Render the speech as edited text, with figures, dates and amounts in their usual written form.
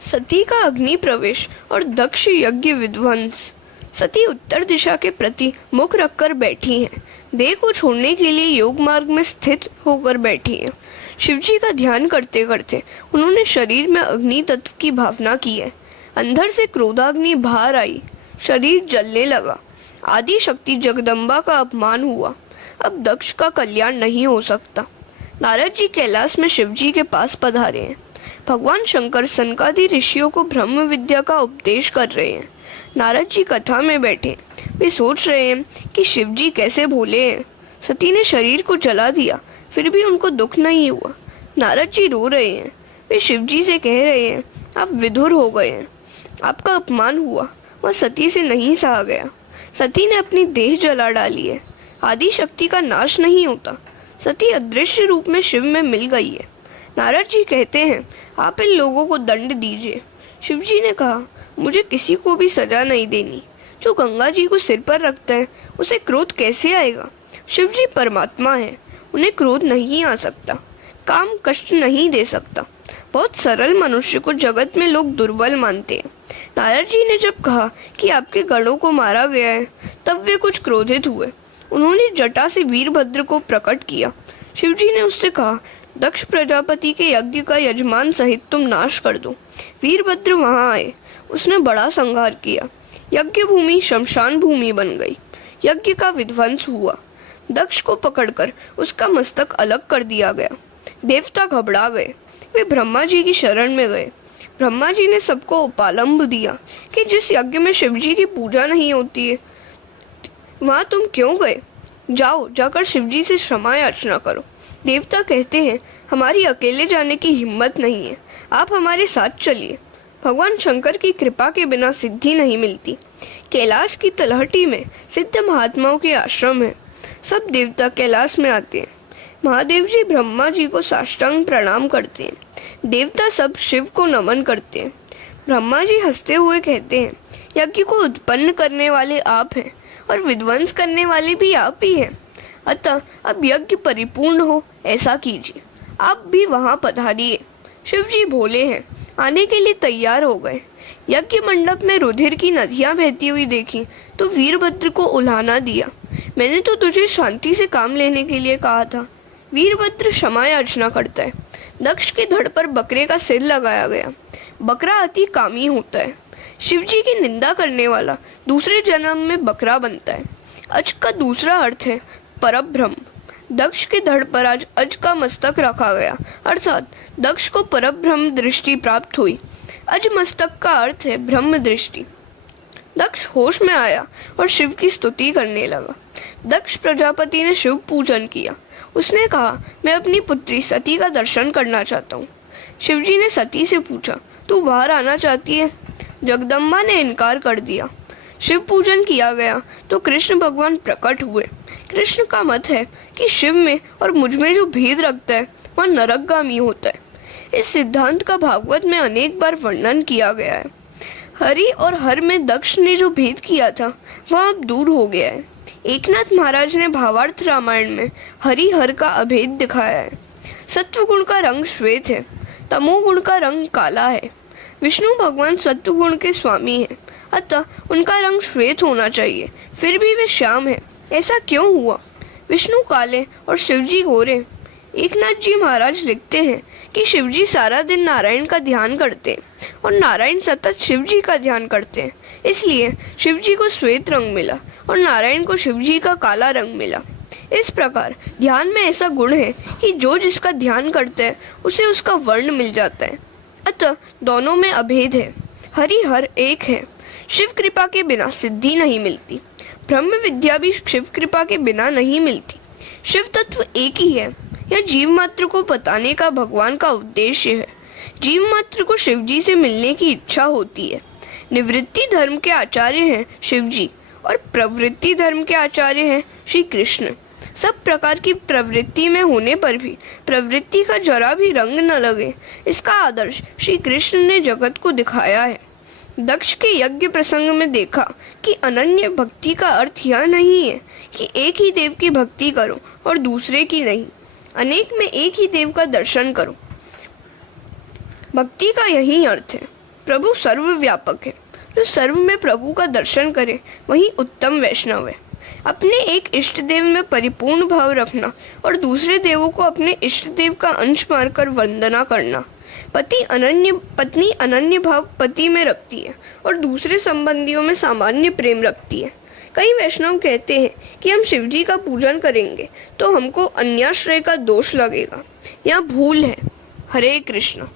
सती का अग्नि प्रवेश और दक्ष यज्ञ विध्वंस। सती उत्तर दिशा के प्रति मुख रखकर बैठी हैं। देह को छोड़ने के लिए योग मार्ग में स्थित होकर बैठी हैं। शिवजी का ध्यान करते करते उन्होंने शरीर में अग्नि तत्व की भावना की है। अंदर से क्रोधाग्नि बाहर आई, शरीर जलने लगा। आदि शक्ति जगदम्बा का अपमान हुआ। अब दक्ष का कल्याण नहीं हो सकता। नारद जी कैलाश में शिवजी के पास पधारे हैं। भगवान शंकर सनकादि ऋषियों को ब्रह्म विद्या का उपदेश कर रहे हैं। नारद जी कथा में बैठे वे सोच रहे हैं कि शिवजी कैसे भोले हैं। सती ने शरीर को जला दिया, फिर भी उनको दुख नहीं हुआ। नारद जी रो रहे हैं। वे शिवजी से कह रहे हैं, आप विधुर हो गए हैं, आपका अपमान हुआ, वह सती से नहीं सहा गया। सती ने अपनी देह जला डाली है। आदि शक्ति का नाश नहीं होता। सती अदृश्य रूप में शिव में मिल गई है। नारद जी कहते हैं, आप इन लोगों को दंड दीजिए। शिवजी ने कहा, मुझे किसी को भी सजा नहीं देनी। जो गंगा जी को सिर पर रखता है उसे क्रोध कैसे आएगा? शिवजी परमात्मा है, उन्हें क्रोध नहीं आ सकता। काम कष्ट नहीं दे सकता। बहुत सरल मनुष्य को जगत में लोग दुर्बल मानते हैं। नारद जी ने जब कहा कि आपके गणों को मारा गया है, तब वे कुछ क्रोधित हुए। उन्होंने जटा से वीरभद्र को प्रकट किया। शिवजी ने उससे कहा, दक्ष प्रजापति के यज्ञ का यजमान सहित तुम नाश कर दो। वीरभद्र वहां आए। उसने बड़ा संहार किया। यज्ञ भूमि शमशान भूमि बन गई। यज्ञ का विध्वंस हुआ। दक्ष को पकड़कर उसका मस्तक अलग कर दिया गया। देवता घबरा गए। वे ब्रह्मा जी की शरण में गए। ब्रह्मा जी ने सबको उपालंब दिया कि जिस यज्ञ में शिवजी की पूजा नहीं होती है वहां तुम क्यों गए? जाओ, जाकर शिवजी से क्षमा याचना करो। देवता कहते हैं, हमारी अकेले जाने की हिम्मत नहीं है, आप हमारे साथ चलिए। भगवान शंकर की कृपा के बिना सिद्धि नहीं मिलती। कैलाश की तलहटी में सिद्ध महात्माओं के आश्रम है। सब देवता कैलाश में आते हैं। महादेव जी ब्रह्मा जी को साष्टांग प्रणाम करते हैं। देवता सब शिव को नमन करते हैं। ब्रह्मा जी हंसते हुए कहते हैं, यज्ञ को उत्पन्न करने वाले आप हैं और विध्वंस करने वाले भी आप ही हैं। अतः अब यज्ञ परिपूर्ण हो ऐसा कीजिए। आप भी वहां पधारिए। शिव जी भोले हैं, आने के लिए तैयार हो गए। यज्ञ मंडप में रुधिर की नदियां बहती हुई देखी तो वीरभद्र को उल्हाना दिया। मैंने तो तुझे शांति से काम लेने के लिए कहा था। वीरभद्र क्षमा याचना करता है। दक्ष के धड़ पर बकरे का सिर लगाया गया। बकरा अति कामी होता है। शिवजी की निंदा करने वाला दूसरे जन्म में बकरा बनता है। अज का दूसरा अर्थ है परब्रह्म। दक्ष के धड़ पर आज अज का मस्तक रखा गया, अर्थात दक्ष को परब्रह्म दृष्टि प्राप्त हुई। अज मस्तक का अर्थ है ब्रह्म दृष्टि। दक्ष होश में आया और शिव की स्तुति करने लगा। दक्ष प्रजापति ने शिव पूजन किया। उसने कहा, मैं अपनी पुत्री सती का दर्शन करना चाहता हूँ। शिवजी ने सती से पूछा, तू बाहर आना चाहती है? जगदम्बा ने इनकार कर दिया। शिव पूजन किया गया तो कृष्ण भगवान प्रकट हुए। कृष्ण का मत है कि शिव में और मुझ में जो भेद रखता है वह नरकगामी होता है। इस सिद्धांत का भागवत में अनेक बार वर्णन किया गया है। हरि और हर में दक्ष ने जो भेद किया था वह अब दूर हो गया है। एकनाथ महाराज ने भावार्थ रामायण में हरि हर का अभेद दिखाया है। सत्व गुण का रंग श्वेत है, तमोगुण का रंग काला है। विष्णु भगवान सत्व गुण के स्वामी हैं, अतः उनका रंग श्वेत होना चाहिए, फिर भी वे श्याम है। ऐसा क्यों हुआ? विष्णु काले और शिवजी गोरे। एकनाथ जी महाराज लिखते हैं कि शिवजी सारा दिन नारायण का ध्यान करते हैं और नारायण सतत शिवजी का ध्यान करते हैं, इसलिए शिवजी को श्वेत रंग मिला और नारायण को शिवजी का काला रंग मिला। इस प्रकार ध्यान में ऐसा गुण है कि जो जिसका ध्यान करता है उसे उसका वर्ण मिल जाता है। अतः दोनों में अभेद है। हरि हर एक है। शिव कृपा के बिना सिद्धि नहीं मिलती। ब्रह्म विद्या भी शिव कृपा के बिना नहीं मिलती। शिव तत्व एक ही है। यह जीव मात्र को बताने का भगवान का उद्देश्य है। जीव मात्र को शिवजी से मिलने की इच्छा होती है। निवृत्ति धर्म के आचार्य हैं शिवजी और प्रवृत्ति धर्म के आचार्य हैं श्री कृष्ण। सब प्रकार की प्रवृत्ति में होने पर भी प्रवृत्ति का जरा भी रंग न लगे, इसका आदर्श श्री कृष्ण ने जगत को दिखाया है। दक्ष के यज्ञ प्रसंग में देखा कि अनन्य भक्ति का अर्थ यह नहीं है कि एक ही देव की भक्ति करो और दूसरे की नहीं, अनेक में एक ही देव का दर्शन करो। भक्ति का यही अर्थ है। प्रभु सर्वव्यापक है। जो सर्व में प्रभु का दर्शन करे वही उत्तम वैष्णव है। अपने एक इष्ट देव में परिपूर्ण भाव रखना और दूसरे देवों को अपने इष्ट देव का अंश मानकर वंदना करना। पत्नी अनन्य भाव पति में रखती है और दूसरे संबंधियों में सामान्य प्रेम रखती है। कई वैष्णव कहते हैं कि हम शिव जी का पूजन करेंगे तो हमको अन्याश्रय का दोष लगेगा। यहाँ भूल है। हरे कृष्ण।